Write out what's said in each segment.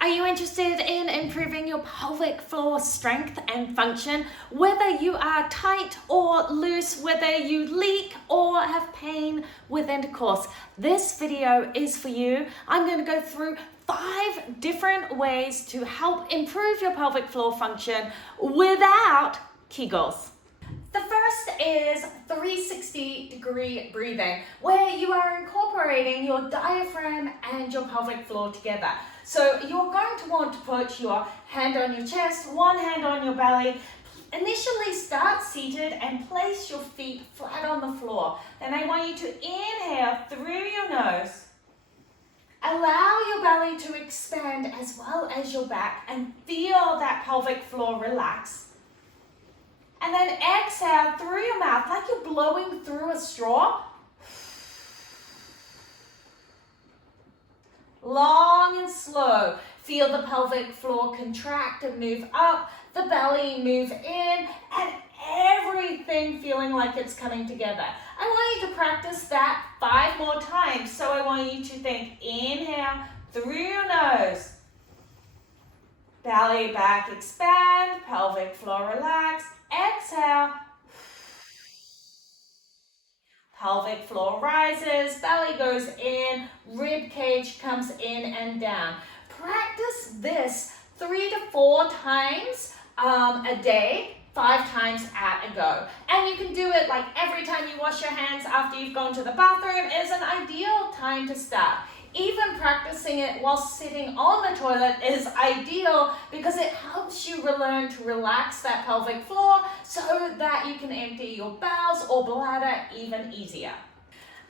Are you interested in improving your pelvic floor strength and function? Whether you are tight or loose, whether you leak or have pain with intercourse, this video is for you. I'm going to go through 5 different ways to help improve your pelvic floor function without kegels. The first is 360-degree breathing, where you are incorporating your diaphragm and your pelvic floor together. So you're going to want to put your hand on your chest, one hand on your belly. Initially start seated and place your feet flat on the floor. Then I want you to inhale through your nose. Allow your belly to expand as well as your back and feel that pelvic floor relax. And then exhale through your mouth like you're blowing through a straw. Long and slow. Feel the pelvic floor contract and move up, the belly move in, and everything feeling like it's coming together. I want you to practice that 5 more times. So I want you to think, inhale through your nose. Belly back expand, pelvic floor relax. Exhale. Pelvic floor rises, belly goes in, rib cage comes in and down. Practice this 3 to 4 times a day, 5 times at a go. And you can do it like every time you wash your hands after you've gone to the bathroom is an ideal time to start. Even practicing it while sitting on the toilet is ideal because it helps you learn to relax that pelvic floor so that you can empty your bowels or bladder even easier.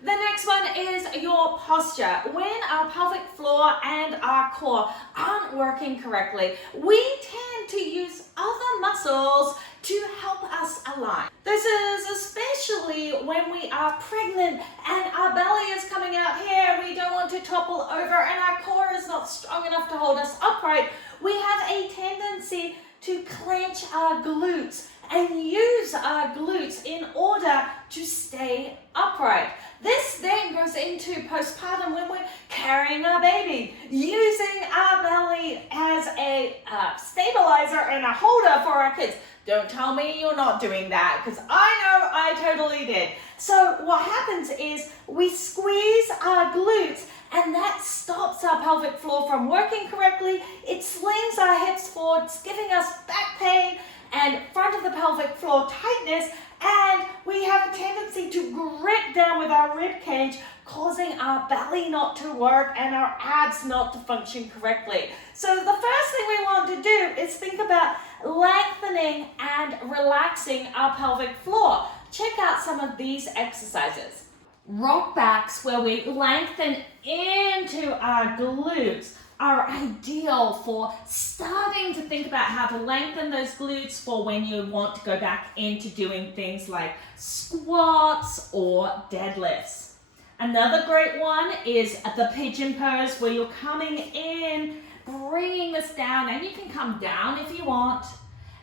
The next one is your posture. When our pelvic floor and our core aren't working correctly, we tend to use other muscles to help us align. This is especially when we are pregnant and our belly is coming out here, we don't want to topple over and our core is not strong enough to hold us upright. We have a tendency to clench our glutes and use our glutes in order to stay upright. This then goes into postpartum when we're carrying our baby, using our belly as a stabilizer and a holder for our kids. Don't tell me you're not doing that, because I know I totally did. So what happens is we squeeze our glutes and that stops our pelvic floor from working correctly. It slings our hips forward, it's giving us back pain and front of the pelvic floor tightness, and we have a tendency to grip down with our rib cage, causing our belly not to work and our abs not to function correctly. So the first thing we want to do is think about lengthening and relaxing our pelvic floor. Check out some of these exercises. Rock backs, where we lengthen into our glutes, are ideal for starting to think about how to lengthen those glutes for when you want to go back into doing things like squats or deadlifts. Another great one is the pigeon pose, where you're coming in, bringing this down, and you can come down if you want.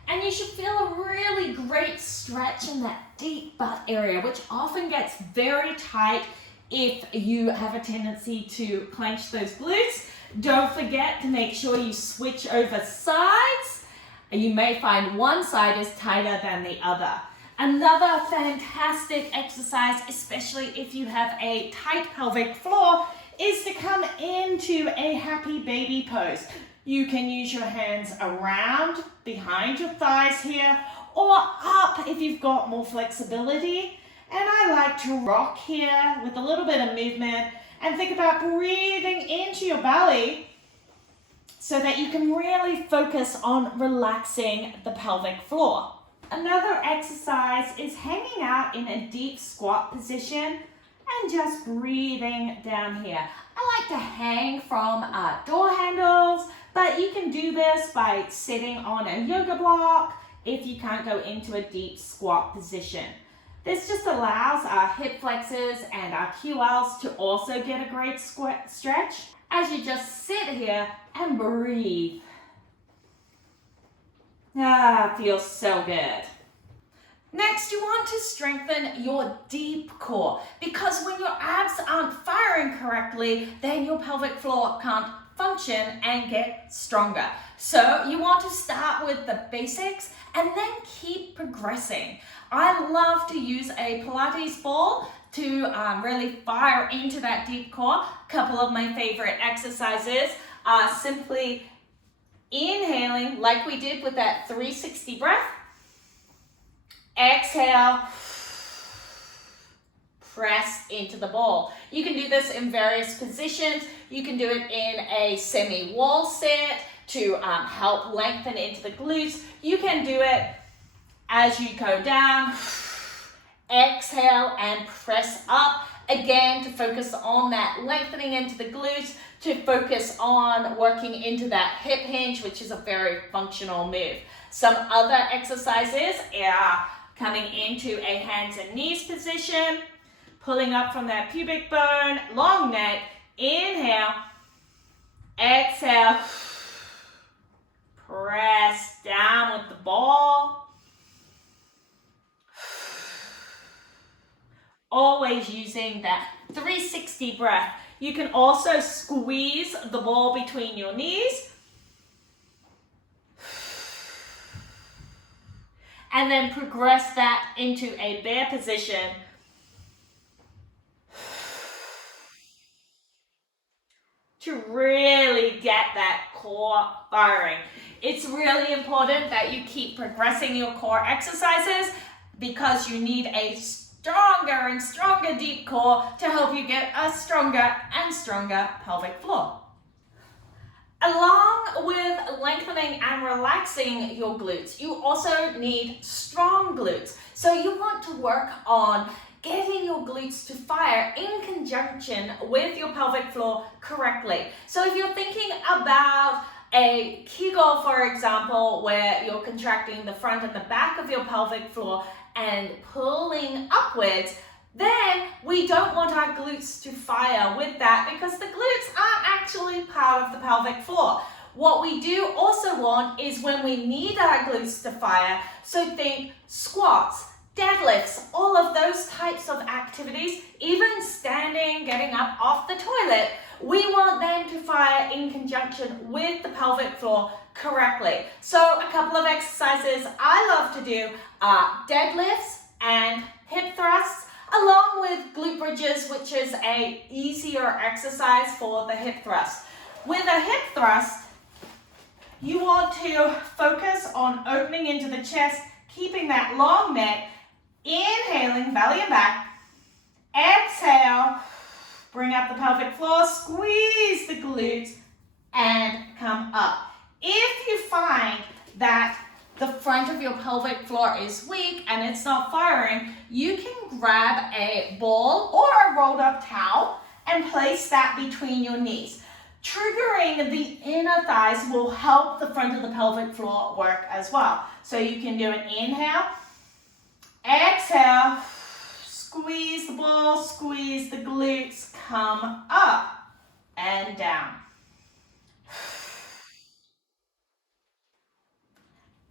And you should feel a really great stretch in that deep butt area, which often gets very tight if you have a tendency to clench those glutes. Don't forget to make sure you switch over sides. You may find one side is tighter than the other. Another fantastic exercise, especially if you have a tight pelvic floor, is to come into a happy baby pose. You can use your hands around behind your thighs here, or up if you've got more flexibility. And I like to rock here with a little bit of movement and think about breathing into your belly so that you can really focus on relaxing the pelvic floor. Another exercise is hanging out in a deep squat position and just breathing down here. I like to hang from door handles, but you can do this by sitting on a yoga block if you can't go into a deep squat position. This just allows our hip flexors and our QLs to also get a great stretch as you just sit here and breathe. Feels so good. Next, you want to strengthen your deep core, because when your abs aren't firing correctly, then your pelvic floor can't function and get stronger. So you want to start with the basics and then keep progressing. I love to use a Pilates ball to really fire into that deep core. A couple of my favorite exercises are simply inhaling like we did with that 360 breath. Exhale, press into the ball. You can do this in various positions. You can do it in a semi-wall sit to help lengthen into the glutes. You can do it as you go down. Exhale and press up. Again, to focus on that lengthening into the glutes, to focus on working into that hip hinge, which is a very functional move. Some other exercises are coming into a hands and knees position, pulling up from that pubic bone, long neck, inhale, exhale, press down with the ball. Always using that 360 breath. You can also squeeze the ball between your knees. And then progress that into a bear position. To really get that core firing. It's really important that you keep progressing your core exercises because you need a stronger and stronger deep core to help you get a stronger and stronger pelvic floor. Along with lengthening and relaxing your glutes, you also need strong glutes. So you want to work on getting your glutes to fire in conjunction with your pelvic floor correctly. So if you're thinking about a kegel, for example, where you're contracting the front and the back of your pelvic floor and pulling upwards, then we don't want our glutes to fire with that because the glutes aren't actually part of the pelvic floor. What we do also want is when we need our glutes to fire, so think squats, deadlifts, all of those types of activities, even standing, getting up off the toilet, we want them to fire in conjunction with the pelvic floor correctly. So a couple of exercises I love to do are deadlifts and hip thrusts, along with glute bridges, which is an easier exercise for the hip thrust. With a hip thrust, you want to focus on opening into the chest, keeping that long neck, inhaling, belly and back, exhale, bring up the pelvic floor, squeeze the glutes, and come up. If you find that the front of your pelvic floor is weak and it's not firing, you can grab a ball or a rolled up towel and place that between your knees. Triggering the inner thighs will help the front of the pelvic floor work as well. So you can do an inhale, exhale, squeeze the ball, squeeze the glutes, come up and down.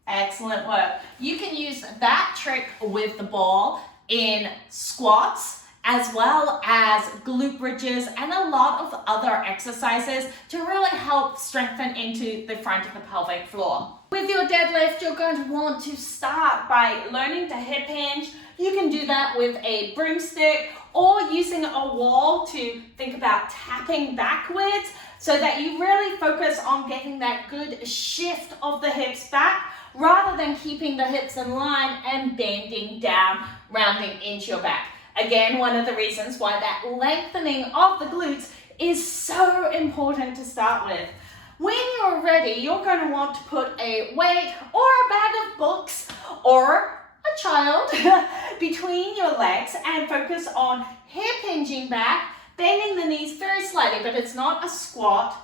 Excellent work. You can use that trick with the ball in squats as well as glute bridges and a lot of other exercises to really help strengthen into the front of the pelvic floor. With your deadlift, you're going to want to start by learning to hip hinge. You can do that with a broomstick or using a wall to think about tapping backwards so that you really focus on getting that good shift of the hips back rather than keeping the hips in line and bending down, rounding into your back. Again, one of the reasons why that lengthening of the glutes is so important to start with. When you're ready, you're going to want to put a weight or a bag of books or a child between your legs and focus on hip hinging back, bending the knees very slightly, but it's not a squat.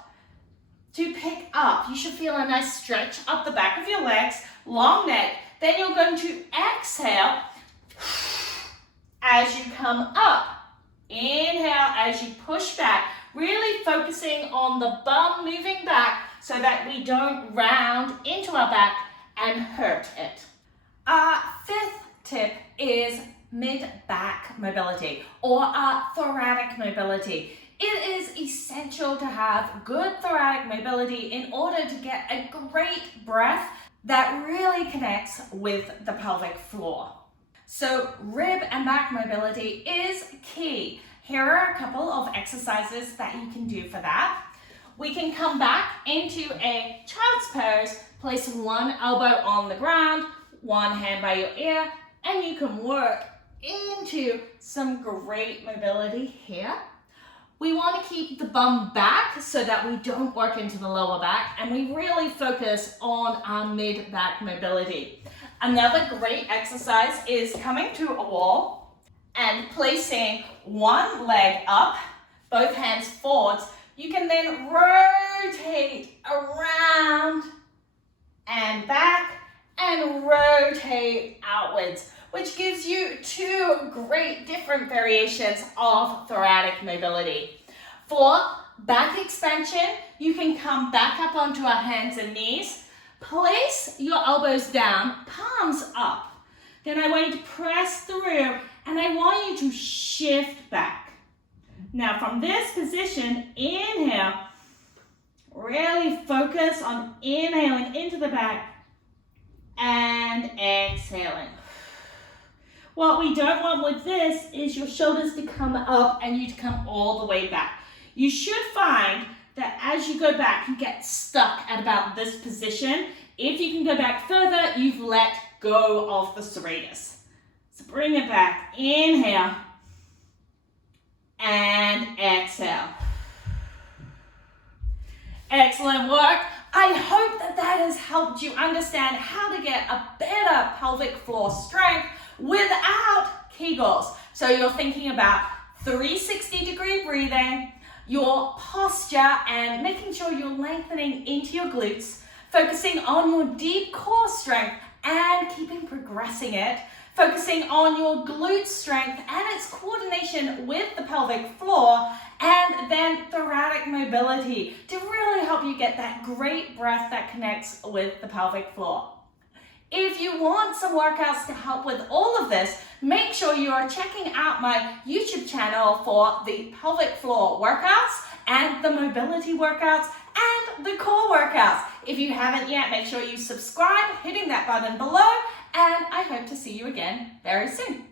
To pick up, you should feel a nice stretch up the back of your legs, long neck. Then you're going to exhale as you come up. Inhale as you push back, really focusing on the bum moving back so that we don't round into our back and hurt it. Our fifth tip is mid-back mobility or thoracic mobility. It is essential to have good thoracic mobility in order to get a great breath that really connects with the pelvic floor. So rib and back mobility is key. Here are a couple of exercises that you can do for that. We can come back into a child's pose, place one elbow on the ground, one hand by your ear, and you can work into some great mobility here. We want to keep the bum back so that we don't work into the lower back, and we really focus on our mid-back mobility. Another great exercise is coming to a wall and placing one leg up, both hands forwards. You can then rotate around and back and rotate outwards, which gives you two great different variations of thoracic mobility. For back expansion, you can come back up onto our hands and knees, place your elbows down, palms up. Then I want you to press through and I want you to shift back. Now from this position, inhale, really focus on inhaling into the back and exhaling. What we don't want with this is your shoulders to come up and you to come all the way back. You should find that as you go back, you get stuck at about this position. If you can go back further, you've let go of the serratus. So bring it back, inhale, and exhale. Excellent work. I hope that has helped you understand how to get a better pelvic floor strength without kegels. So you're thinking about 360-degree breathing, your posture, and making sure you're lengthening into your glutes, focusing on your deep core strength and keeping progressing it, focusing on your glute strength and its coordination with the pelvic floor, and then thoracic mobility to really help you get that great breath that connects with the pelvic floor. If you want some workouts to help with all of this, make sure you are checking out my YouTube channel for the pelvic floor workouts and the mobility workouts and the core workouts. If you haven't yet, make sure you subscribe, hitting that button below, and I hope to see you again very soon.